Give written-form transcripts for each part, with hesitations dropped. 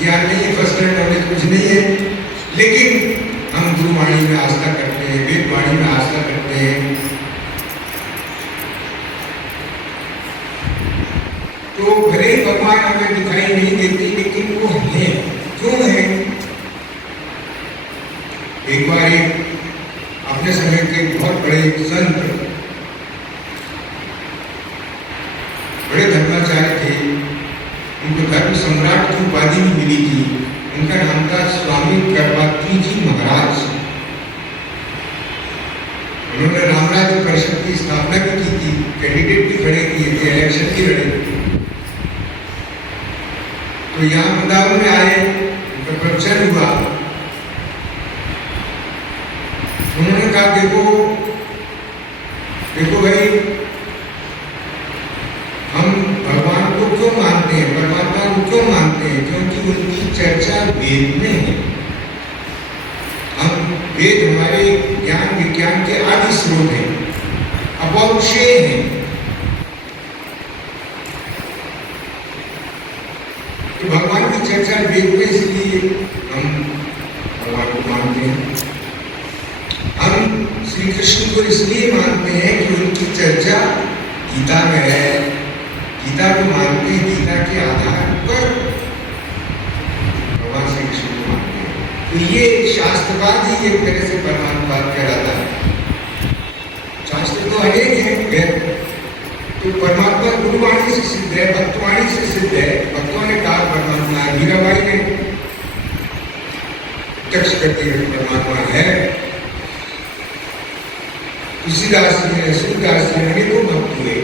ज्ञान नहीं है, फर्स्ट हैंड नॉलेज कुछ नहीं है, लेकिन हम गुरुवाणी में आस्था करते हैं, वेदवाणी में आस्था करते हैं। तो भले ही भगवान हमें दिखाई नहीं देते, लेकिन वो है। क्यों है? एक बार एक अपने समय के बहुत बड़े संत, बड़े धर्माचार्य थे, उनको धर्म सम्राट की उपाधि भी मिली थी। उनका नाम था स्वामी करपात्री जी महाराज। उन्होंने रामराज्य परिषद की स्थापना भी की थी, कैंडिडेट भी खड़े किए थे, इलेक्शन भी लड़े। तो यहाँ वृंदावन में आए, उनका प्रवचन हुआ। उन्होंने कहा देखो भाई, हम भगवान को क्यों मानते हैं, परमात्मा को क्यों मानते हैं? क्योंकि उनकी चर्चा वेद में है। हम वेद हमारे ज्ञान विज्ञान के आदि स्रोत हैं, अपौरुषेय हैं। तो भगवान की चर्चा वेद में, इसलिए हम भगवान को मानते हैं। हम श्री कृष्ण को इसलिए मानते हैं कि उनकी चर्चा गीता में है। गीता को मानते हैं, गीता के आधार पर भगवान श्री कृष्ण को मानते हैं। तो ये शास्त्रवाद ही एक तरह से परमात्मवाद कहलाता है। शास्त्र तो अनेक है, तो परमात्मा गुरुवाणी से सिद्ध है, भक्तवाणी से सिद्ध है। भक्तों ने कहा परमात्मा है, मीराबाई ने प्रत्यक्ष करती है परमात्मा है। तुलसीदास जी ने, सूरदास जी ने अनेकों भक्त हुए,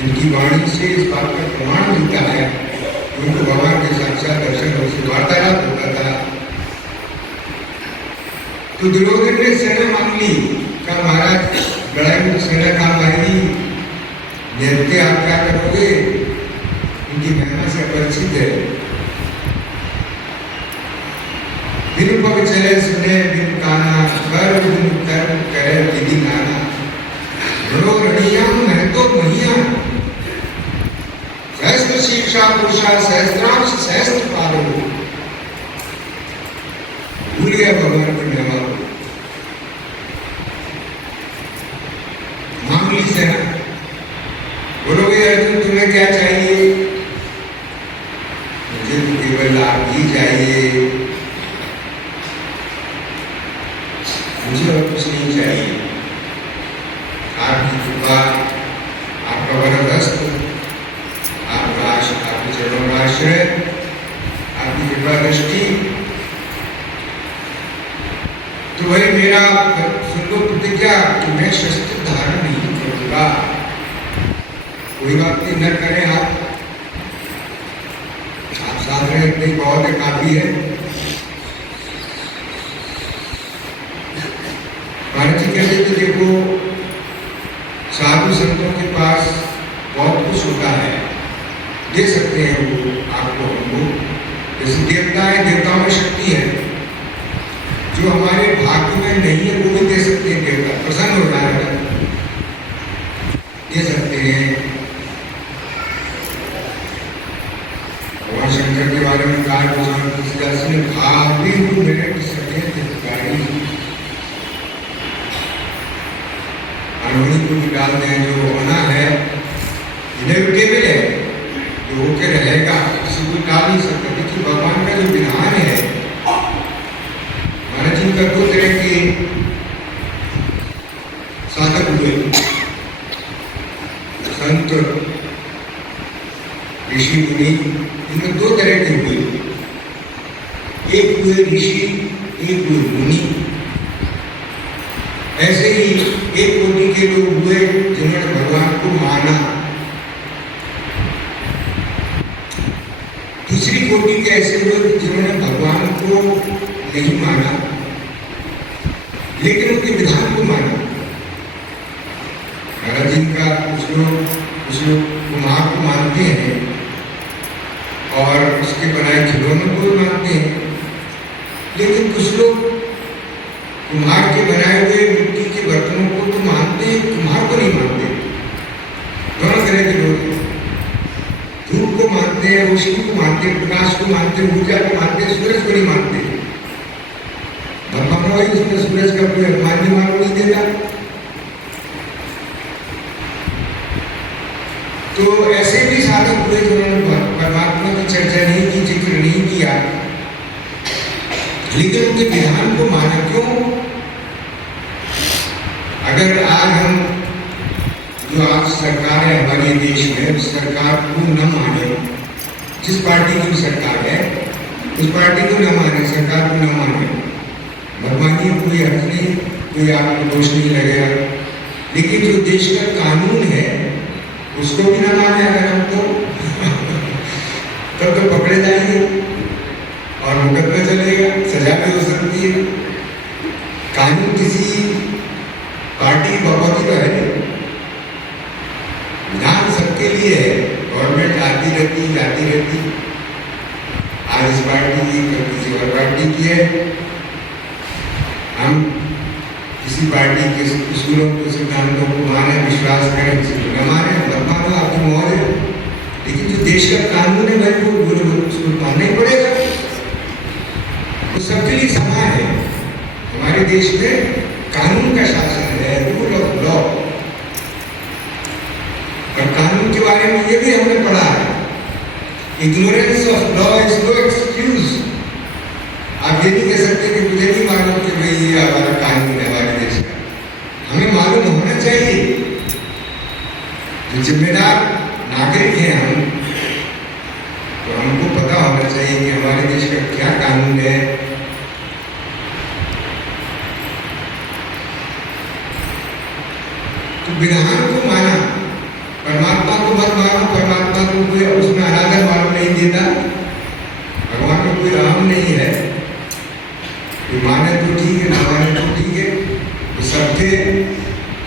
इनकी वाणी से इस बात का प्रमाण मिलता है। उनको भगवान के साक्षात दर्शन और उससे वार्तालाप होता था। तो दुर्योधन ने सेना मांग ली, कहा महाराज लड़ाई में सेना काम आएगी, नित्य आप क्या करोगे? उनकी महिमा से अपरिचित है। बिन पग चले सुने बिन काना, कर बिन कर्म करे विधि नाना। रणो रणियां महतो महिया, सहस्त्र शीर्षा पुरुषा सहस्त्रांश सहस्त्र पालो। भूल गया भगवान की महिमा को, मांग ली सेना। बोलोगे अर्जुन तुम्हें क्या चाहिए? मुझे तो केवल लाभ ही चाहिए, मुझे और कुछ नहीं चाहिए। आपकी कृपा, आपका वरदस्त, आपके चरणों का आश्रय, आपकी कृपा दृष्टि। तो वही मेरा सुन लो प्रतिज्ञा कि मैं शस्त्र धारण नहीं करूंगा। कोई बात नहीं, न करें आप साथ में इतनी बहुत है, काफी है। महाराज जी कहते थे देखो, साधु संतों के पास बहुत कुछ होता है, दे सकते हैं वो आपको, हमको। जैसे देवता है, देवताओं में शक्ति है, जो हमारे भाग्य में नहीं है वो भी दे सकते हैं। देवता प्रसन्न हो जाएगा, दे सकते हैं। भगवान शंकर के बारे में कहा, भगवान तुलसीदास ने भावी मेरे सके हितकारी, अनहोनी को निकाल दें। जो होना है इनएविटेबल है, जो होके रहेगा, किसी को टाल नहीं सकता। देखिए भगवान का जो विधान है, महाराज जी का दो तरह के साधक हुए, संत ऋषि मुनि, इनमें दो तरह के हुए। एक हुए ऋषि, एक हुए मुनि। ऐसे ही एक कोटि के लोग हुए जिन्होंने भगवान को माना। दूसरी कोटि के ऐसे हुए जिन्होंने भगवान को नहीं माना, लेकिन उनके विधान को माना। महाराज जी का कुछ लोग कुम्हार को मानते हैं और उसके बनाए खिलौनों को मानते हैं, लेकिन कुछ लोग कुम्हार के बनाए हुए मिट्टी के बर्तनों को तो मानते हैं, कुम्हार को नहीं मानते। दोनों तरह के लोग धूप को मानते हैं हैं, रोशनी को मानते हैं, प्रकाश को मानते हैं, ऊर्जा को मानते हैं, सूरज को नहीं मानते। भगवान भाई उसमें सूरज का कोई अभिमान नहीं मालूम नहीं देता। तो ऐसे भी साधक हुए जिन्होंने परमात्मा की चर्चा नहीं की, जिक्र नहीं किया, लेकिन उनके विधान को माना। क्यों? अगर आज हम जो आज सरकार है हमारे देश में, उस सरकार को न माने, जिस पार्टी की सरकार है उस पार्टी को न माने, सरकार को न माने, भगवान की कोई अर्थ नहीं, कोई आपको दोष नहीं लगेगा। लेकिन जो देश का कानून है उसको भी न माने अगर हम तब तो पकड़े जाएंगे और मुकदमा चलेगा, सजा भी हो सकती है। कानून किसी पार्टी की बकौती तो है नहीं, विधान सबके लिए है। गवर्नमेंट आती रहती, आज इस पार्टी की, कल किसी और पार्टी की है। हम किसी पार्टी के उसूलों को, सिद्धांतों को माने, विश्वास करें, किसी को न माने, मत मानो, आपकी मौज है। लेकिन जो देश का कानून है भाई वो उसको मानना ही पड़ेगा। वो सबके लिए समान है। हमारे देश में कानून का शासन है, रूल ऑफ लॉ। और कानून के बारे में ये भी हमने पढ़ा है, ignorance of law is no excuse. आप ये नहीं कह सकते कि मुझे नहीं मालूम कि भाई ये हमारा कानून है हमारे देश का। हमें मालूम होना चाहिए। जो जिम्मेदार नागरिक हैं हम, तो हमको पता होना चाहिए कि हमारे देश का क्या कानून है। तो विधान को माना, परमात्मा को मत मानो। परमात्मा को कोई उसमें अनादर मालूम नहीं देता, भगवान को कोई राम नहीं है। माने तो ठीक है, ना माने तो ठीक है, तो सब थे।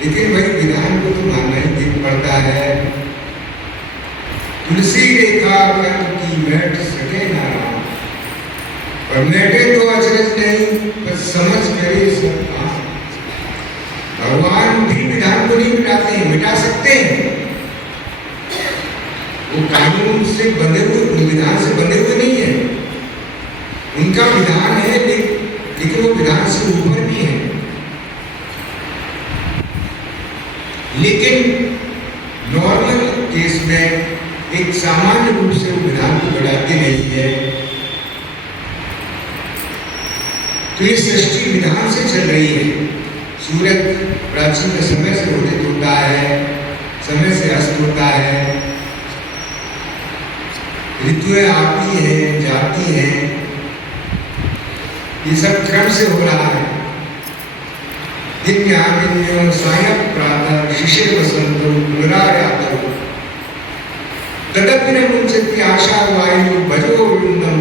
लेकिन भाई विधान को तो मानना ही पड़ता है। तुलसी रेखा कर्म की मैट सके ना राम, पर मैटे तो अचरज नहीं, पर समझ करे सब काम। भगवान भी विधान को नहीं मिटाते हैं, मिटा सकते हैं। वो कानून से बंधे हुए, विधान से बंधे हुए नहीं है। उनका विधान है, लेकिन वो विधान से ऊपर भी है। लेकिन नॉर्मल केस में एक सामान्य रूप से वो विधान को बढ़ाते नहीं है। तो ये सृष्टि विधान से चल रही है। सूरज प्राचीन समय से उदित होता है, समय से अस्त होता है, ऋतुएं आती हैं, जाती हैं, ये सब क्रम से हो रहा है। दिन सायं प्रातः शिशिर वसंतो पुनरायातो तदपि न मुंचति आशा वायु भजो वृंदम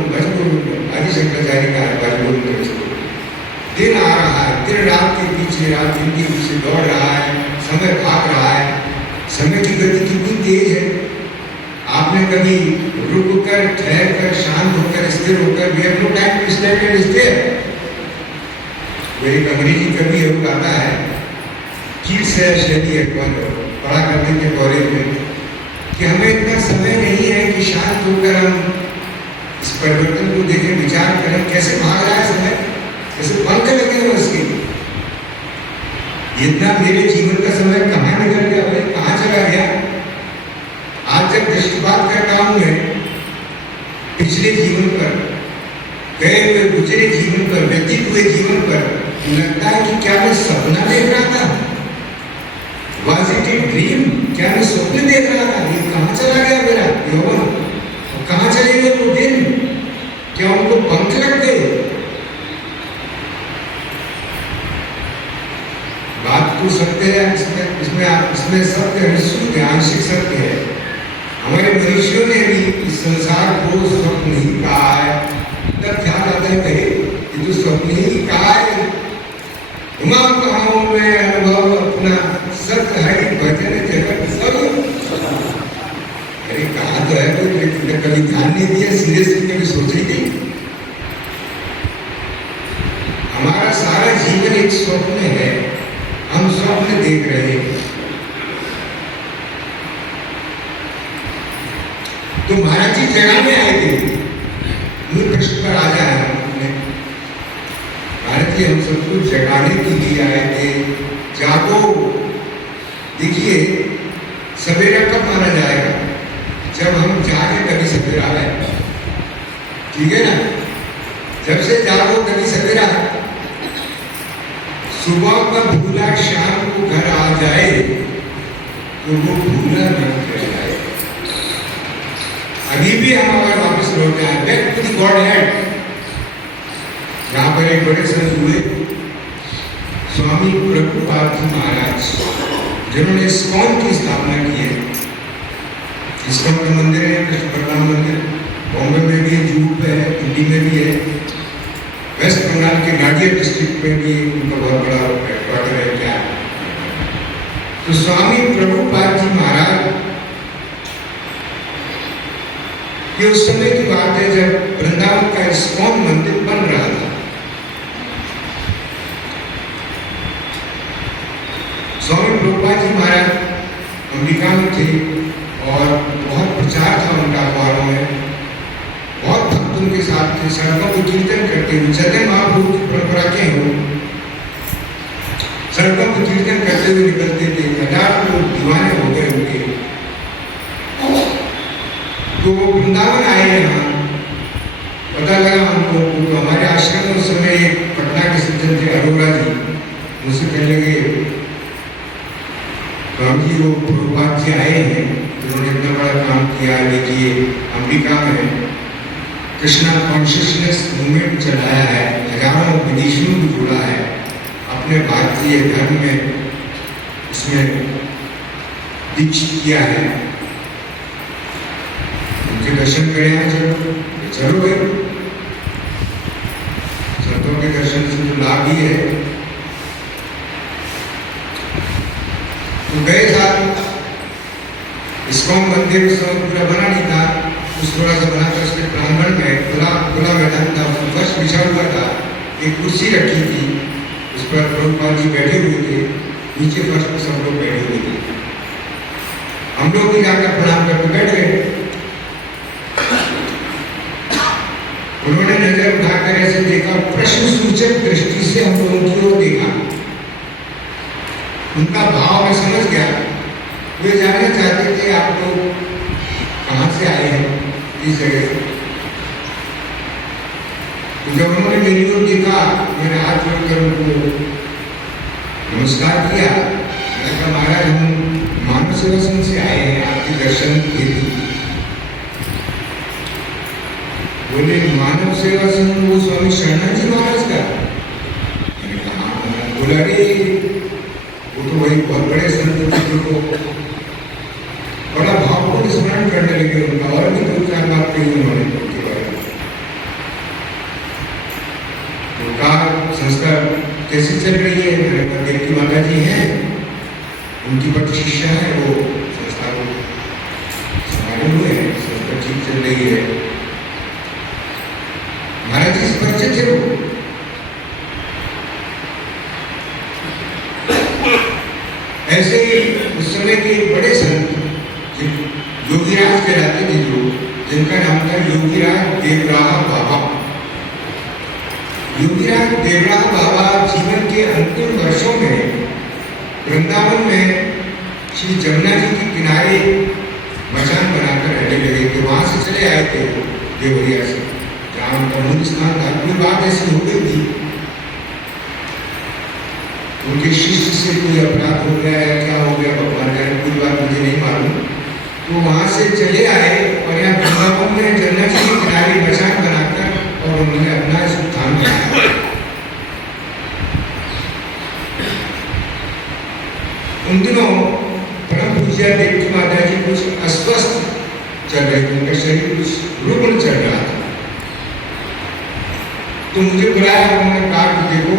आदि शंकराचार्य का भजो वृंदम। दिन आ रहा है, दिन रात के पीछे, रात दिन के पीछे दौड़ रहा है, समय भाग रहा है। समय की गति कितनी तेज है। आपने कभी रुक कर, ठहर कर, शांत होकर, स्थिर होकर, we have no time to stand and stay. वो एक अंग्रेजी कवि है, वो गाता है, कीट्स है शैली अकबर, पढ़ा करते थे कॉलेज में, कि हमें इतना समय नहीं है कि शांत होकर हम इस परिवर्तन को देखें, विचार करें, कैसे भाग रहा है समय, कैसे पंख लगे हुए उसके। इतना मेरे जीवन का समय कहाँ निकल गया भाई, कहाँ चला गया। आज जब दृष्टिपात करता हूं मैं पिछले जीवन पर, गए हुए गुजरे जीवन पर, व्यतीत हुए जीवन पर, लगता है कि क्या मैं सपना देख रहा था, वाज इट ए ड्रीम, क्या मैं स्वप्न देख रहा था। ये कहाँ चला गया मेरा यौवन, कहाँ चले गए वो दिन, क्या उनको पंख लग गए। बात तो सत्य है, इसमें सत्य निश्चित आंशिक सत्य है। हमारे मनुष्यों ने भी इस संसार को स्वप्न ही कहा है। तब ख्याल आता है कहे ये तो स्वप्न ही कहा है। उमा कहाऊं मैं अनुभव अपना, सत्य है भजन जगत सब। अरे कहा तो है, कोई कभी ध्यान नहीं दिया, सीरियसली कभी सोचा ही नहीं। हमारा सारा जीवन एक स्वप्न है, हम स्वप्न देख रहे हैं। तो महाराज जी जगाने आए थे। मूल प्रश्न पर आ जाए हमने, भारत जी हम सबको जगाने के लिए आए थे। जागो। देखिए सवेरा कब माना जाएगा? जब हम जागे तभी सवेरा है, ठीक है ना? जब से जागो तभी सवेरा है। सुबह का भूला शाम को घर आ जाए तो वो भूला न कहलाए। अभी भी हम अगर वापस लौट आए back to the god head. यहाँ पर एक बड़े संत हुए स्वामी प्रभुपाद जी महाराज, जिन्होंने इस्कॉन की स्थापना की है। इस्कॉन का मंदिर है कृष्ण बलराम मंदिर, बॉम्बे में भी है, जुहू पे है, दिल्ली में भी है, वेस्ट बंगाल के नाडिया डिस्ट्रिक्ट में भी उनका बहुत बड़ा हेडक्वार्टर है। क्या तो स्वामी प्रभुपाद जी महाराज, ये उस समय की बात है जब वृंदावन का इस्कॉन मंदिर बन रहा था। स्वामी प्रभुपाद जी महाराज अमेरिका में थे और बहुत प्रचार था उनका अखबारों में, बहुत भक्त उनके साथ थे, सड़कों पर कीर्तन करते हुए, चैतन्य महाप्रभु की परंपरा के हो, सड़कों पर कीर्तन करते हुए निकलते थे। हजार लोग दीवाने हो गए उनके। तो वो वृंदावन आए यहाँ, पता लगा हमको तो हमारे आश्रम में उस समय पटना के सज्जन थे अरोरा जी, मुझसे कहने लगे स्वामी जी वो प्रभुपाद जी आए हैं, उन्होंने इतना बड़ा काम किया। देखिए अमेरिका में कृष्णा कॉन्शियसनेस मूवमेंट चलाया है, हजारों विदेशियों को जोड़ा है, अपने भारतीय धर्म में इसमें दीक्षित किया है। उनके दर्शन करें हैं, चलो भाई, संतों के दर्शन से तो लाभ ही है। तो गए साल इस्कॉन मंदिर उस समय पूरा बना नहीं था, उस थोड़ा सा बनाकर उसके प्रांगण में खुला मैदान था, उसमें फर्श बिछा हुआ था, एक कुर्सी रखी थी, उस पर प्रभुपाद जी बैठे हुए थे, नीचे फर्श पर सब लोग बैठे हुए थे। हम लोग भी जाकर प्रणाम करके बैठ गए। उन्होंने नजर उठाकर ऐसे देखा, प्रश्न सूचक दृष्टि से हम लोगों की ओर देखा। उनका भाव मैं समझ गया, वे जानना चाहते थे आप लोग कहाँ से आए हैं, किस जगह से। तो जब उन्होंने मेरी ओर देखा, मैंने हाथ जोड़कर उनको नमस्कार किया। मैंने कहा महाराज हम मानव सेवा संघ से आए हैं आपके दर्शन हेतु। बोले मानव सेवा संघ वो स्वामी शरणा जी महाराज का? मैंने कहा हाँ। बोला रे वो तो वही बहुत बड़े संत थे को बड़ा भावपूर्ण स्मरण करने लगे उनका, और भी दो चार बात कही उन्होंने उनके बारे में। उनका संस्था कैसी चल रही है? मेरे पास देवकी माता जी हैं, उनकी बड़ी शिष्या है, वो संस्था को संभाले हुए हैं, संस्था ठीक चल रही है। महाराज जी से परिचय थे वो। ऐसे उस समय के बड़े संत योगीराज कहलाते थे, जो जिनका नाम था योगीराज देवराहा बाबा। योगीराज देवराहा बाबा जीवन के अंतिम वर्षों में वृंदावन में श्री जमुना जी के किनारे मचान बनाकर रहने लगे थे। वहां से चले आए थे देवरिया से, जहाँ उनका मूल स्थान था। कोई बात ऐसी हो गई थी, उनके शिष्य से कोई अपराध हो गया या क्या हो गया भगवान जाने, कोई बात मुझे नहीं मालूम। तो वहां से चले आए और यहाँ वृंदावन में जमुना जी के किनारे मचान बनाकर और उन्होंने अपना स्थान बनाया। उन दिनों परम पूज्य देवकी माता जी कुछ अस्वस्थ चल रहे थे, उनका शरीर कुछ रुग्ण चल रहा था। तो मुझे बुलाया, उन्होंने कहा कि देखो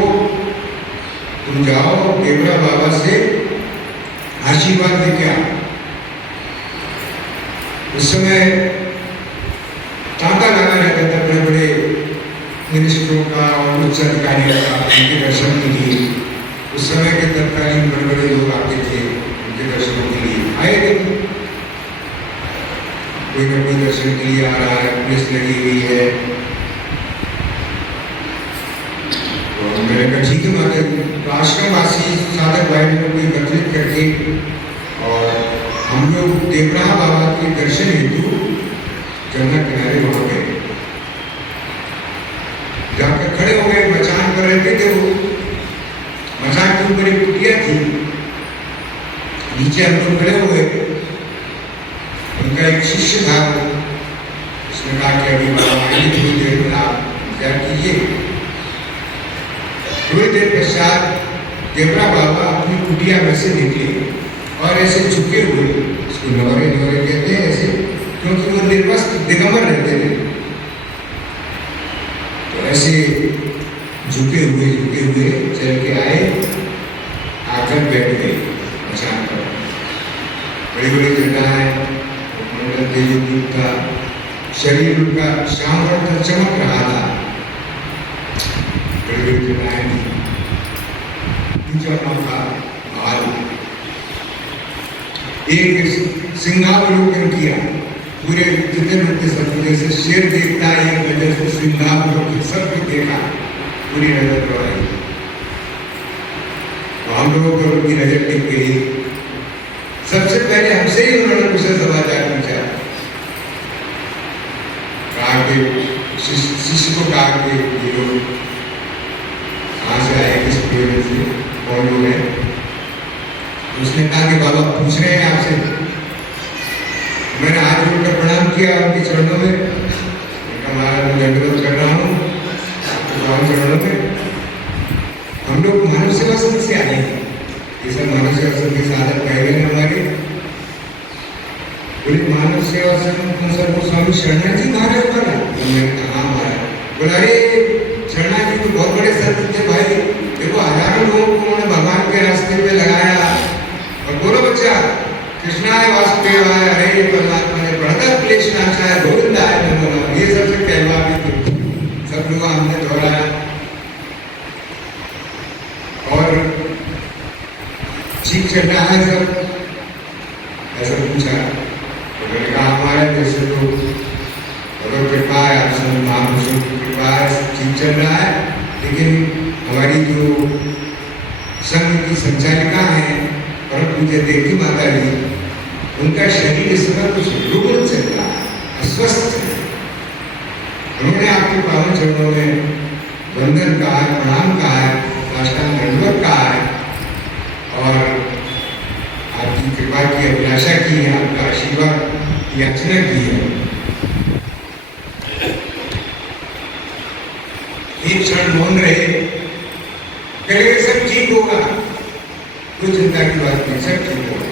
तुम जाओ देवरा बाबा से आशीर्वाद लेके आओ। उस समय तांता लगा रहता था बड़े बड़े मिनिस्टरों का और उच्च अधिकारियों का, उनके दर्शन के लिए। उस समय के तत्कालीन बड़े बड़े लोग आते थे उनके दर्शनों के लिए। आए थे कोई न कोई दर्शन के लिए आ रहा है, पुलिस लगी हुई है। तो मैंने कहा ठीक है माता जी। तो आश्रमवासी साधक भाई लोगों को एकत्रित करके और हम लोग देवराहा बाबा के दर्शन हेतु जमुना किनारे वहां गए। जाकर खड़े हो गए, मचान पर रहते थे वो। मचान के ऊपर एक कुटिया थी, नीचे हम लोग खड़े हो गए। उनका एक शिष्य था, उसने कहा कि अभी बाबा आएंगे थोड़ी देर में, आप इंतजार कीजिए। थोड़ी देर पश्चात देवरा बाबा अपनी कुटिया में से निकले और ऐसे झुके हुए, उसको नौरे नौरे कहते हैं ऐसे, क्योंकि वो निर्वस्त्र दिगंबर रहते थे। तो ऐसे झुके हुए चल के आए, आकर बैठ गए मचान पर। बड़ी बड़ी जगह देवी का शरीर उनका श्याम पर चमक रहा था। बड़ी बड़ी जगह था भाल, एक सिंहावलोकन किया। पूरे जितने लोग सब जैसे शेर देखता है एक नजर से, सिंहावलोकन सब कुछ देखा, पूरी नजर दौड़ाई। हम लोगों को उनकी नजर टिक गई। सबसे पहले हमसे ही उन्होंने कुशल समाचार पूछा। कहा कि शिष्य को कहा कि ये लोग कहाँ से आए, किस प्रेम से, कौन लोग हैं। उसने कहा कि बाबा पूछ रहे हैं आपसे। मैंने हाथ जोड़कर प्रणाम किया उनके चरणों में। महाराज मैं दंडवत कर रहा हूँ आपके चरणों में। हम लोग मानव सेवा संघ से आए हैं, ये सब मानव सेवा संघ के साधक भाई बहन हमारे। बोले मानव सेवा संघ सर वो स्वामी शरणा जी महाराज बना। मैंने कहा महाराज। बोला अरे शरणा जी तो बहुत बड़े संत थे भाई, देखो हजारों लोगों को उन्होंने भगवान के रास्ते पे लगाया। और बोलो बच्चा, कृष्णाय वासुदेवाय हरे परमात्मा ने बढ़ता क्लेश नाशाय गोविंदाय नमो नमः, ये सबसे कहवा भी थे। सब लोग हमने दोहराया और ठीक चल रहा है सब, ऐसा पूछा। उन्होंने कहा हमारे जैसे तो भगवत कृपा है, आप सब महापुरुषों की कृपा है, ठीक चल रहा है। लेकिन हमारी जो संघ की संचालिका है परम पूज्य देवी माता जी, उनका शरीर इस समय कुछ रुग्ण चल रहा है, अस्वस्थ है। उन्होंने आपके पावन चरणों में वंदन कहा है, प्रणाम कहा है, साष्टांग दंडवत कहा है और आपकी कृपा की अभिलाषा की है, आपका आशीर्वाद याचना की है। एक क्षण मौन रहे, कहे सब ठीक होगा, कोई चिंता की बात नहीं, सब ठीक होगा।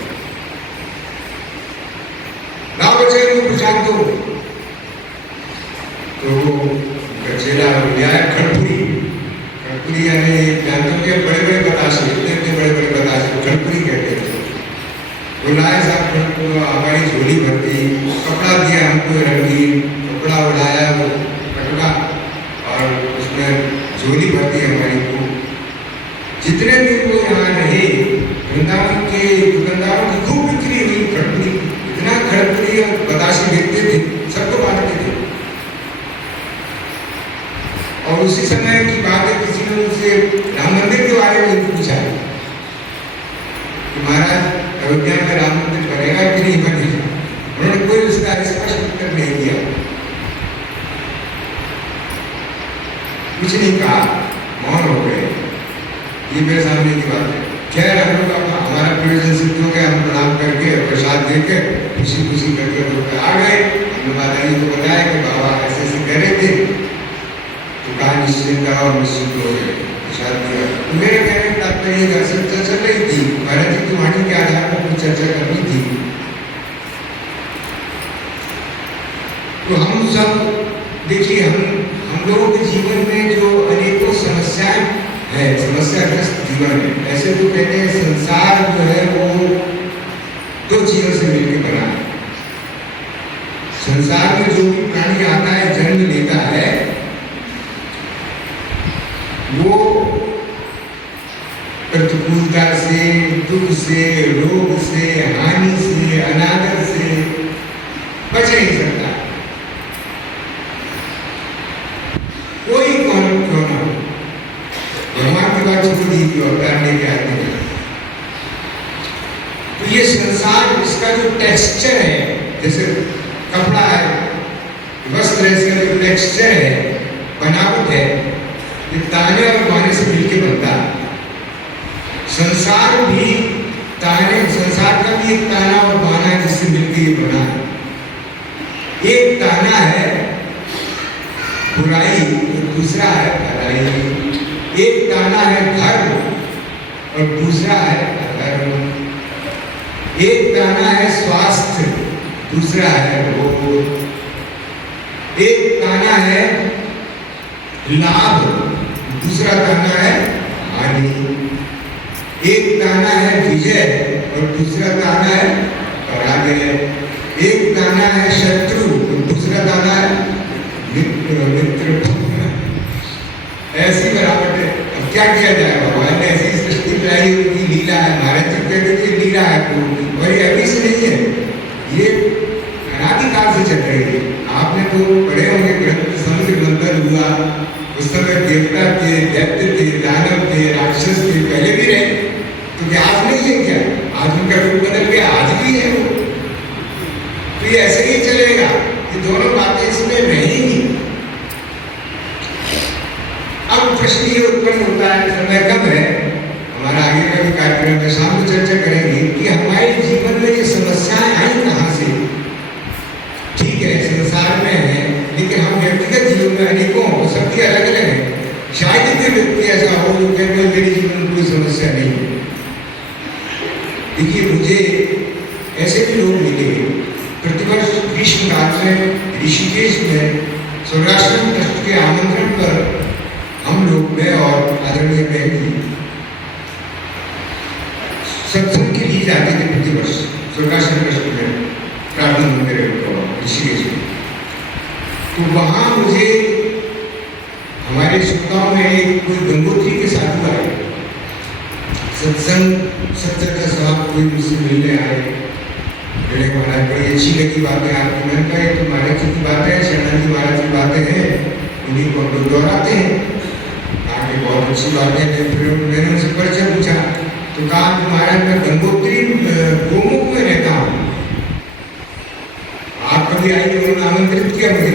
ना बचे तो प्रचार दो। तो चेला लिया खड़पुरी। खड़पुरी यानी जानते के बड़े बड़े बताशे, इतने बड़े बड़े बताशे खड़पुरी कहते थे। बुलाए साहब को हमारी झोली भरती, कपड़ा दिया हमको रंगीन, कपड़ा उड़ाया वो कटका और उसमें झोली भरती हमारी को। जितने भी वो यहाँ रहे, वृंदावन के दुकानदारों की खूब बिक्री हुई खड़पुरी। इतना खड़पुरी और बताशे बेचते थे, सबको बांटते थे। और उसी समय की बात है, किसी ने उनसे राम मंदिर के बारे में पूछा कि महाराज अयोध्या में राम मंदिर बनेगा कि नहीं बनेगा। उन्होंने कोई उसका स्पष्ट उत्तर नहीं दिया, कुछ नहीं कहा, मौन हो गए। ये मेरे सामने की बात है। खैर हम लोग हमारा प्रयोजन सिद्ध हो गया, हम प्रणाम करके प्रसाद देकर खुशी खुशी करके आ गए। हमने माता जी को बताया कि बाबा ऐसे ऐसे कह रहे थे, तो कहा निश्चिंत और निश्चिंत हो गए, प्रसाद दिया। तो मेरे कहने का तात्पर्य चर्चा चल रही थी, महाराज जी की वाणी के आधार पर कुछ चर्चा करनी थी। तो हम सब देखिए, हम लोगों के जीवन में जो अनेकों समस्याएं है, समस्याग्रस्त जीवन है। ऐसे तो कहते हैं संसार जो है वो दो चीजों से मिलकर बना है। संसार में जो भी प्राणी आता है, जन्म लेता है, वो प्रतिकूलता से, दुख से, रोग से, हानि से, अनादर से बच नहीं सकता। संसार, इसका जो टेक्सचर है, जैसे कपड़ा है, वस्त्र है, इसका जो टेक्सचर है, बनावट है, ये ताने और बाने से मिलकर बनता है। संसार भी ताने, संसार का भी एक ताना और बाना है जिससे मिलकर ये बना है। एक ताना है बुराई और दूसरा है भलाई। एक ताना है धर्म और दूसरा है अधर्म। एक ताना है स्वास्थ्य, दूसरा है रोग। एक ताना है लाभ, दूसरा ताना है हानि। एक ताना है विजय और दूसरा ताना है पराजय। एक ताना है शत्रु और दूसरा ताना है मित्र। ऐसी बराबर है। अब क्या किया जाए, भगवान ने ऐसी सृष्टि बनाई, उनकी लीला है। महाराज जी कहते थे लीला है, और ये अभी से नहीं है, ये अनादिकाल से चल रही है। आपने तो पढ़े होंगे ग्रंथ, समुद्र मंथन हुआ, उस समय देवता थे, दैत्य थे, दानव थे, राक्षस थे, पहले भी रहे। तो क्या आज नहीं है क्या? आज उनका रूप बदल गया, आज भी है वो। तो ये ऐसे ही चलेगा, ये दोनों बातें इसमें रहेंगी। अब प्रश्न ये उत्पन्न होता है, समय कम है, हमारा आगे का भी कार्यक्रम है, शाम को चर्चा करेंगे कि हमारे जीवन में ये समस्याएं आई कहाँ से। ठीक है, संसार में है, लेकिन हम व्यक्तिगत जीवन में अनेकों, सबकी अलग अलग है। शायद कोई व्यक्ति ऐसा हो जो कहते हैं मेरे जीवन में कोई समस्या नहीं है। देखिए, मुझे ऐसे भी लोग मिले, प्रतिवर्ष ग्रीष्मकाल में ऋषिकेश में स्वर्गाश्रम ट्रस्ट के आमंत्रण पर हम लोग में और आदरणीय बहन जी सत्संग के लिए जाते थे प्रतिवर्ष स्वर्गाश्रम ट्रस्ट में, प्रार्थना मंदिर ऋषिकेश में। तो वहाँ मुझे हमारे श्रोताओं में एक कोई गंगोत्री के साधु आए, सत्संग सत्संग साहब कोई मुझसे मिलने आए। मेरे महाराज बड़ी अच्छी लगी बातें आपकी। मैंने कहा ये तो महाराज जी की बातें हैं, शरणानंद जी महाराज की बातें हैं, उन्हीं को हम लोग दोहराते हैं। कहा कि बहुत अच्छी बातें हैं। फिर मैंने उनसे परिचय पूछा तो कहा कि महाराज मैं गंगोत्री गोमुख में रहता हूँ, आप कभी आइए। उन्होंने आमंत्रित किया मुझे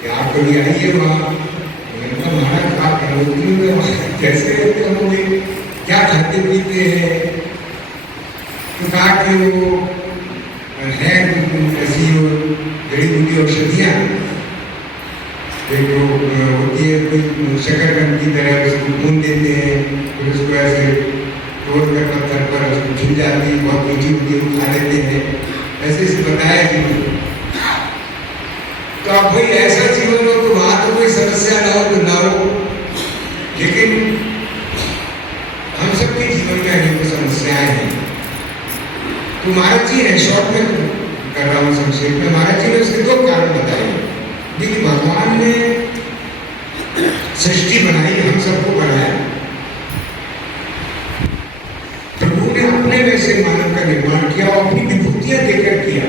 कि आप कभी आइए वहाँ। मैंने कहा महाराज आप गंगोत्री में कैसे रहते होंगे, क्या खाते पीते हैं? तो कहा कि वो है ऐसी जड़ी बूटी औषधियाँ, एक होती है कोई शकरकंद की तरह, उसको भून देते हैं, फिर उसको ऐसे तोड़ कर पत्थर पर उसको छिल जाती है, बहुत मीठी होती है, वो खा लेते हैं। ऐसे से बताया जीवन। तो अब भाई ऐसा जीवन हो तो वहाँ तो कोई समस्या ना हो तो ना हो, लेकिन हम सबके जीवन में अनेकों समस्याएं हैं। तो महाराज जी ने, शॉर्ट में कर रहा हूँ संक्षेप में, महाराज जी ने उसके दो कारण बताए। देखिए, भगवान ने सृष्टि बनाई, हम सबको बनाया। प्रभु ने अपने में से मानव का निर्माण किया और अपनी विभूतियां देकर किया।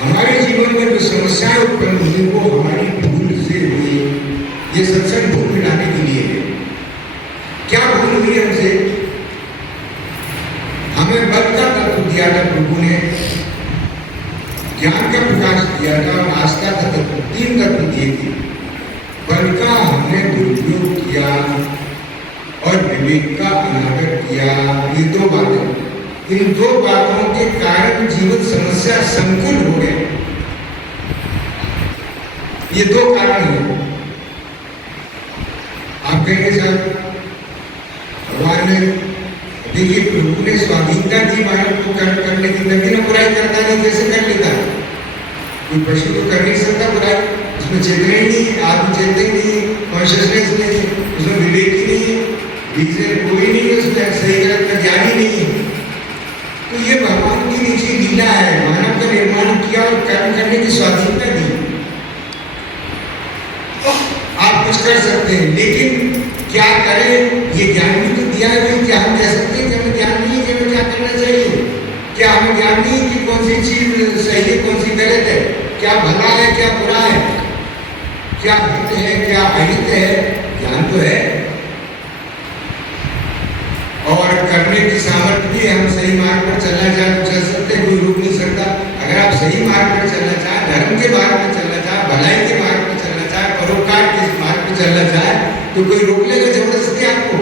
हमारे जीवन में जो समस्याएं उत्पन्न हुई वो हमारी भूल से हुई। ये सत्संग भूल मिटाने के लिए है। क्या भूल हुई हमसे? हमें बल का तत्व दिया था प्रभु ने, ज्ञान का प्रकाश दिया था और आस्था का तत्व, तीन तत्व दिए थे। बल का हमने दुरुपयोग किया और विवेक का अनादर किया। ये दो बातें, इन दो बातों के कारण जीवन समस्या संकुल हो गए। ये दो कारण हैं। आप कहेंगे सर भगवान ने, देखिए प्रभु ने स्वाधीनता दी मानव को कर्म करने की, तभी ना बुराई करता नहीं, कैसे कर लेता? कोई पशु तो कर नहीं सकता बुराई, उसमें चेतना ही नहीं है, आत्मचेतना ही नहीं है, कॉन्शियसनेस नहीं है, उसमें विवेक ही नहीं है, रीजन कोई नहीं है, उसमें सही गलत का ज्ञान ही नहीं है। तो ये भगवान की निजी लीला है। मानव का निर्माण किया और कर्म करने की स्वाधीनता दी। आप कुछ कर सकते हैं, लेकिन क्या करें ये ज्ञान भी तो दिया है भाई। क्या हम कह सकते हैं कि हमें ज्ञान नहीं है कि हमें क्या करना चाहिए? क्या हमें ज्ञान नहीं है कि कौन सी चीज सही है, कौन सी गलत है, क्या भला है, क्या बुरा है, क्या हित है, क्या अहित है? ज्ञान तो है। कोई रोक लेगा जबरदस्ती आपको?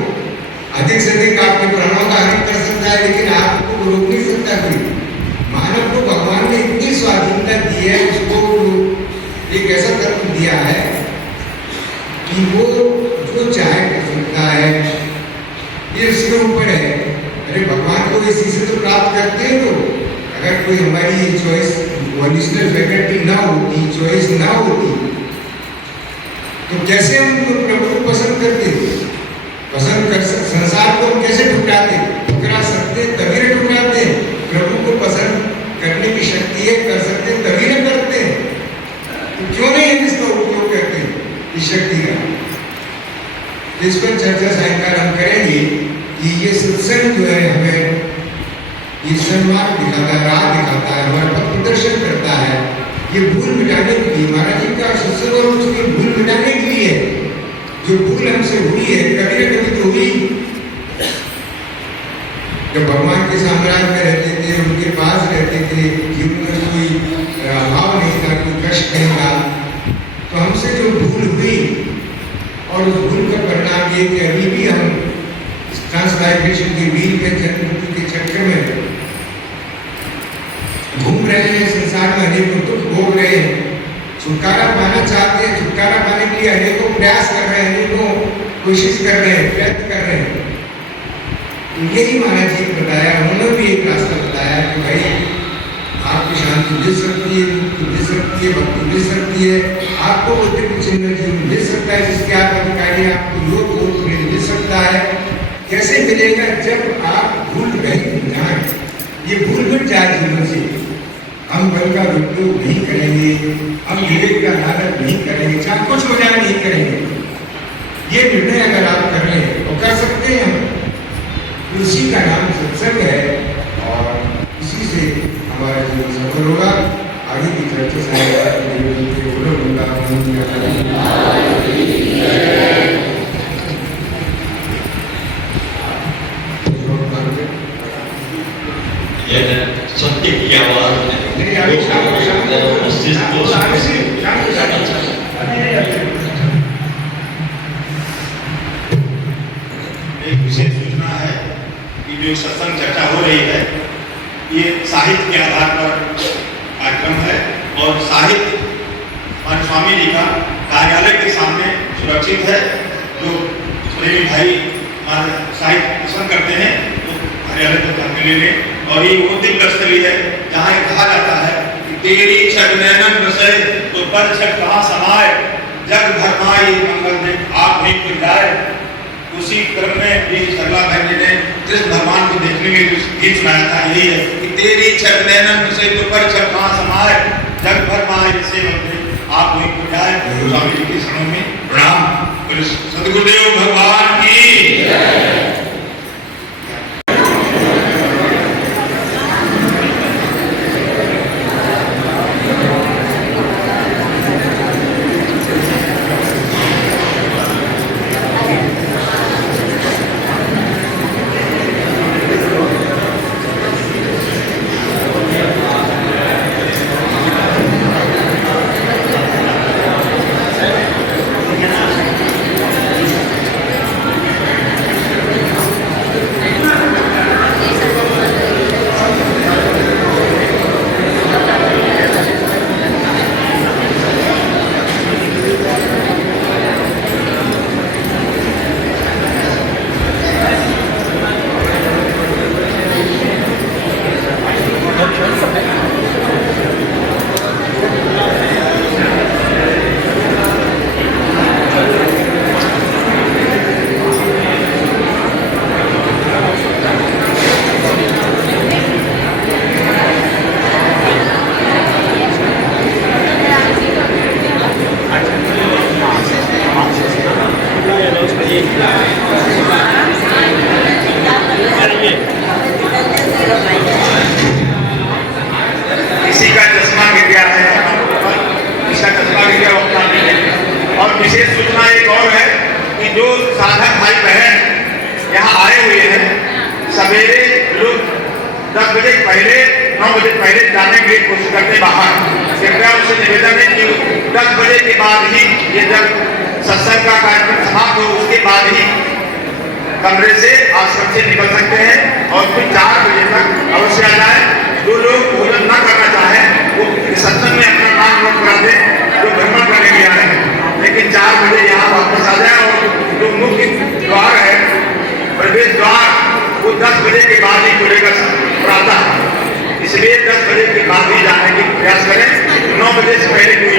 अधिक से अधिक आपके प्राणों का हरण कर सकता है, लेकिन आपको रोक नहीं सकता कोई। मानव को भगवान ने इतनी स्वाधीनता दी है, उसको एक ऐसा तत्व दिया है कि वो जो चाहे कर सकता है, ये उसके ऊपर है। अरे भगवान को इसी से तो प्राप्त करते हैं। तो अगर कोई हमारी चॉइस ओरिजिनल फैकल्टी ना होती, चॉइस ना होती, तो कैसे हम प्रभु को पसंद करते? पसंद कर संसार को हम कैसे ठुकराते? ठुकरा सकते तभी न ठुकराते। प्रभु को पसंद करने की शक्ति है, कर सकते तभी न करते। तो क्यों नहीं हम इसका उपयोग करते इस शक्ति का? इस पर चर्चा सायंकाल हम करेंगे कि ये सत्संग जो है हमें ये सन्मार्ग दिखाता है, राह दिखाता है, हमारा पथ प्रदर्शन करता है। ये भूल मिटाने के लिए महाराज जी का सत्संग और उसकी भूल मिटाने के लिए जो भूल हमसे हुई है, कभी न कभी तो हुई। जब भगवान के साम्राज्य में रहते थे, उनके पास रहते थे, जीवन में कोई अभाव नहीं था, कोई कष्ट नहीं था, तो हमसे जो भूल हुई और उस भूल का परिणाम ये कि अभी भी हम ट्रांसलाइब्रेशन के व्हील में जन्म मृत्यु के चक्कर में घूम रहे हैं, संसार में अनेकों दुख भोग रहे हैं, छुटकारा पाना चाहते हैं, छुटकारा पाने के लिए अनेकों प्रयास कर रहे हैं, अनेकों कोशिश कर रहे हैं, प्रयत्न कर रहे हैं। तो यही महाराज जी ने बताया, उन्होंने भी एक रास्ता बताया कि भाई आपकी शांति मिल सकती है, मुक्ति मिल सकती है, भक्ति मिल सकती है, आपको बुद्धि चिन्ह जीवन मिल सकता है, जिसके आप अधिकारी, आपको योग बोध मिल सकता है। कैसे मिलेगा? जब आप भूल रहित हो जाए, ये भूल मिट जाए जीवन से। हम बल का उपयोग नहीं करेंगे, हम विवेक का नाटक नहीं करेंगे, चाहे कुछ हो जाए नहीं करेंगे। ये निर्णय अगर आप कर लें तो कर सकते हैं हम। इसी का नाम सत्संग है और इसी से हमारा जीवन सफल होगा। आगे की चर्चा से सत्य की आवाज एक विशेष सूचना है कि जो सत्संग चर्चा हो रही है ये साहित्य के आधार पर कार्यक्रम है और साहित्य हमारे स्वामी जी का कार्यालय के सामने सुरक्षित है। जो प्रेमी भाई हमारे साहित्य पसंद करते हैं तो कार्यालय तक जाकर ले लें। और ये वो दिव्य स्थली है जहाँ ये कहा जाता है कि तेरी छग नैनन बसे तो पर छग कहाँ समाए, जग भरमाई मंगल देव आप नहीं खुल जाए। उसी क्रम में भी सरला बहन जी ने कृष्ण भगवान को देखने में जो गीत सुनाया था यही है कि तेरी छग नैनन बसे तो पर छग कहाँ समाए, जग भरमाई से मंगल आप नहीं खुल जाए। स्वामी जी के शरणों में प्रणाम। सदगुरुदेव भगवान की साधक भाई बहन यहाँ आए हुए हैं। सवेरे लोग 10 बजे पहले 9 बजे पहले जाने के लिए कोशिश करते बाहर, कृपया उनसे निवेदन है कि 10 बजे के बाद ही, ये जब सत्संग का कार्यक्रम समाप्त हो उसके बाद ही कमरे से आश्रम से निकल सकते हैं और फिर 4 बजे तक अवश्य आ जाए। जो लोग भोजन न करना चाहें वो सत्संग में अपना नाम नोट करा दें, जो भ्रमण करने गया है, लेकिन 4 बजे यहाँ वापस आ जाए। और जो मुख्य द्वार है, प्रवेश द्वार, वो 10 बजे के बाद ही खुलेगा प्रातः, इसलिए 10 बजे के बाद ही जाने की प्रयास करें, 9 बजे से पहले कोई